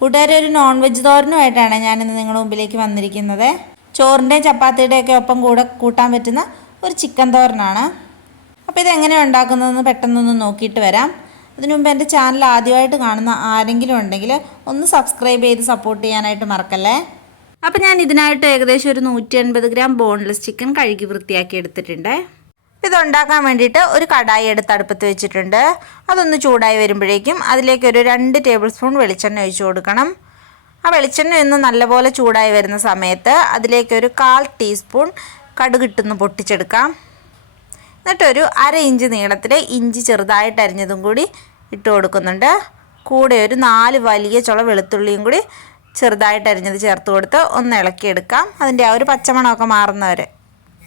കൂട്ടുകാരെ, ഒരു non veg തോരനുമായിട്ടാണ് ഞാനിന്ന് നിങ്ങളുടെ മുമ്പിലേക്ക് വന്നിരിക്കുന്നത്. ചോറിൻ്റെയും ചപ്പാത്തിയുടെയൊക്കെ ഒപ്പം കൂട്ടാൻ പറ്റുന്ന ഒരു ചിക്കൻ തോരനാണ്. അപ്പോൾ ഇതെങ്ങനെയാണ് ഉണ്ടാക്കുന്നതെന്ന് പെട്ടെന്നൊന്ന് നോക്കിയിട്ട് വരാം. അതിനു മുമ്പ് എൻ്റെ ചാനൽ ആദ്യമായിട്ട് കാണുന്ന ആരെങ്കിലും ഉണ്ടെങ്കിൽ ഒന്ന് സബ്സ്ക്രൈബ് ചെയ്ത് സപ്പോർട്ട് ചെയ്യാനായിട്ട് മറക്കല്ലേ. അപ്പോൾ ഞാൻ ഇതിനായിട്ട് ഏകദേശം ഒരു 150 ഗ്രാം ബോൺലെസ് ചിക്കൻ കഴുകി വൃത്തിയാക്കി എടുത്തിട്ടുണ്ട്. ഇതുണ്ടാക്കാൻ വേണ്ടിയിട്ട് ഒരു കടായി എടുത്ത് അടുപ്പത്ത് വെച്ചിട്ടുണ്ട്. അതൊന്ന് ചൂടായി വരുമ്പോഴേക്കും അതിലേക്കൊരു 2 ടേബിൾ സ്പൂൺ വെളിച്ചെണ്ണ ഒഴിച്ചു കൊടുക്കണം. ആ വെളിച്ചെണ്ണ ഒന്ന് നല്ലപോലെ ചൂടായി വരുന്ന സമയത്ത് അതിലേക്കൊരു 1/4 ടീസ്പൂൺ കടുകിട്ടൊന്ന് പൊട്ടിച്ചെടുക്കാം. എന്നിട്ടൊരു 1/2 ഇഞ്ച് നീളത്തിൽ ഇഞ്ചി ചെറുതായിട്ട് അരിഞ്ഞതും കൂടി ഇട്ട് കൊടുക്കുന്നുണ്ട്. കൂടെ ഒരു 4 വലിയ ചുള വെളുത്തുള്ളിയും കൂടി ചെറുതായിട്ട് അരിഞ്ഞത് ചേർത്ത് കൊടുത്ത് ഒന്ന് ഇളക്കിയെടുക്കാം, അതിൻ്റെ ആ ഒരു പച്ചമണമൊക്കെ മാറുന്നവരെ.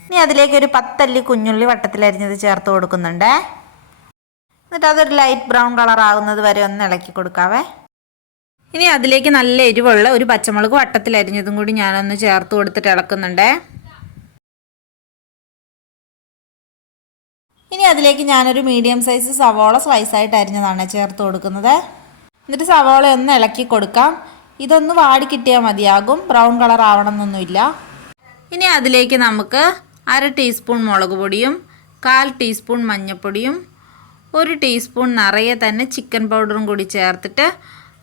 ഇനി അതിലേക്ക് ഒരു 10 അല്ലി കുഞ്ഞുള്ളി വട്ടത്തിലരിഞ്ഞത് ചേർത്ത് കൊടുക്കുന്നുണ്ട്. എന്നിട്ട് അതൊരു ലൈറ്റ് ബ്രൗൺ കളർ ആകുന്നത് വരെ ഒന്ന് ഇളക്കി കൊടുക്കാവേ. ഇനി അതിലേക്ക് നല്ല എരിവുള്ള ഒരു പച്ചമുളക് വട്ടത്തിലരിഞ്ഞതും കൂടി ഞാനൊന്ന് ചേർത്ത് കൊടുത്തിട്ട് ഇളക്കുന്നുണ്ട്. ഇനി അതിലേക്ക് ഞാനൊരു മീഡിയം സൈസ് സവോള സ്ലൈസായിട്ട് അരിഞ്ഞതാണ് ചേർത്ത് കൊടുക്കുന്നത്. എന്നിട്ട് സവോള ഒന്ന് ഇളക്കി കൊടുക്കാം. ഇതൊന്ന് വാടി കിട്ടിയാൽ മതിയാകും, ബ്രൗൺ കളർ ആവണമെന്നൊന്നുമില്ല. ഇനി അതിലേക്ക് നമുക്ക് 1/2 ടീസ്പൂൺ മുളക് പൊടിയും 1/4 ടീസ്പൂൺ മഞ്ഞൾപ്പൊടിയും 1 ടീസ്പൂൺ നിറയെ തന്നെ ചിക്കൻ പൗഡറും കൂടി ചേർത്തിട്ട്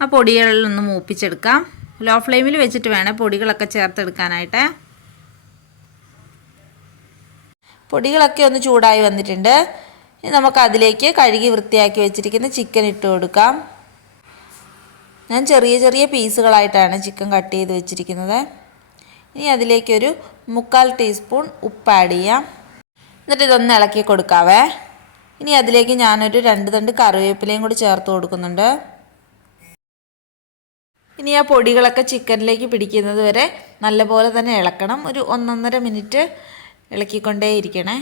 ആ പൊടികളിലൊന്ന് മൂപ്പിച്ചെടുക്കാം. ലോ ഫ്ലെയിമിൽ വെച്ചിട്ട് വേണം പൊടികളൊക്കെ ചേർത്തെടുക്കാനായിട്ട്. പൊടികളൊക്കെ ഒന്ന് ചൂടായി വന്നിട്ടുണ്ട്. ഇനി നമുക്ക് അതിലേക്ക് കഴുകി വൃത്തിയാക്കി വെച്ചിരിക്കുന്ന ചിക്കൻ ഇട്ട് കൊടുക്കാം. ഞാൻ ചെറിയ ചെറിയ പീസുകളായിട്ടാണ് ചിക്കൻ കട്ട് ചെയ്ത് വെച്ചിരിക്കുന്നത്. ഇനി അതിലേക്കൊരു 1/4 ടീസ്പൂൺ ഉപ്പ് ആഡ് ചെയ്യാം. എന്നിട്ട് ഇതൊന്ന് ഇളക്കി കൊടുക്കാവേ. ഇനി അതിലേക്ക് ഞാനൊരു 2 തണ്ട് കറിവേപ്പിലയും കൂടി ചേർത്ത് കൊടുക്കുന്നുണ്ട്. ഇനി ആ പൊടികളൊക്കെ ചിക്കനിലേക്ക് പിടിക്കുന്നത് വരെ നല്ലപോലെ തന്നെ ഇളക്കണം. ഒരു 1-1.5 മിനിറ്റ് ഇളക്കിക്കൊണ്ടേയിരിക്കണേ.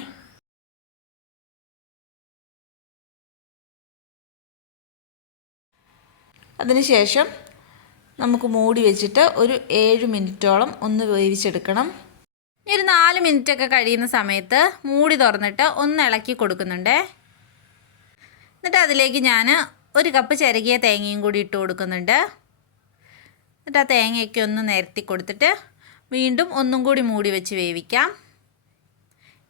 അതിനുശേഷം നമുക്ക് മൂടി വെച്ചിട്ട് ഒരു 7 മിനിറ്റോളം ഒന്ന് വേവിച്ചെടുക്കണം. ഒരു 4 മിനിറ്റൊക്കെ കഴിയുന്ന സമയത്ത് മൂടി തുറന്നിട്ട് ഒന്ന് ഇളക്കി കൊടുക്കുന്നുണ്ട്. എന്നിട്ട് അതിലേക്ക് ഞാൻ 1 കപ്പ് ചിരകിയ തേങ്ങയും കൂടി ഇട്ട് കൊടുക്കുന്നുണ്ട്. എന്നിട്ട് ആ തേങ്ങയൊക്കെ ഒന്ന് നിരത്തി കൊടുത്തിട്ട് വീണ്ടും ഒന്നും കൂടി മൂടി വെച്ച് വേവിക്കാം.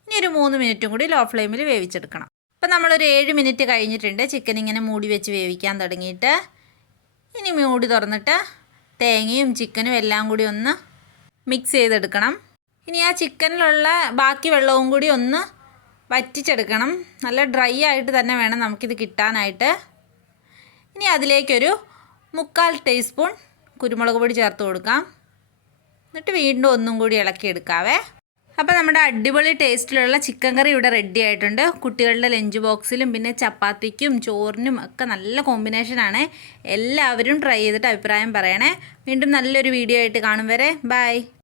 ഇനി ഒരു 3 മിനിറ്റും കൂടി ലോ ഫ്ലെയിമിൽ വേവിച്ചെടുക്കണം. അപ്പോൾ നമ്മളൊരു 7 മിനിറ്റ് കഴിഞ്ഞിട്ടുണ്ട് ചിക്കൻ ഇങ്ങനെ മൂടി വെച്ച് വേവിക്കാൻ തുടങ്ങിയിട്ട്. ഇനി മൂടി തുറന്നിട്ട് തേങ്ങയും ചിക്കനും എല്ലാം കൂടി ഒന്ന് മിക്സ് ചെയ്തെടുക്കണം. ഇനി ആ ചിക്കനിലുള്ള ബാക്കി വെള്ളവും കൂടി ഒന്ന് വറ്റിച്ചെടുക്കണം. നല്ല ഡ്രൈ ആയിട്ട് തന്നെ വേണം നമുക്കിത് കിട്ടാനായിട്ട്. ഇനി അതിലേക്കൊരു 1/4 ടീസ്പൂൺ കുരുമുളക് പൊടി ചേർത്ത് കൊടുക്കാം. എന്നിട്ട് വീണ്ടും ഒന്നും കൂടി ഇളക്കിയെടുക്കാവേ. അപ്പോൾ നമ്മുടെ അടിപൊളി ടേസ്റ്റിലുള്ള ചിക്കൻ കറി ഇവിടെ റെഡി ആയിട്ടുണ്ട്. കുട്ടികളുടെ ലഞ്ച് ബോക്സിലും പിന്നെ ചപ്പാത്തിക്കും ചോറിനും ഒക്കെ നല്ല കോമ്പിനേഷനാണ്. എല്ലാവരും ട്രൈ ചെയ്തിട്ട് അഭിപ്രായം പറയണേ. വീണ്ടും നല്ലൊരു വീഡിയോ ആയിട്ട് കാണും വരെ ബൈ.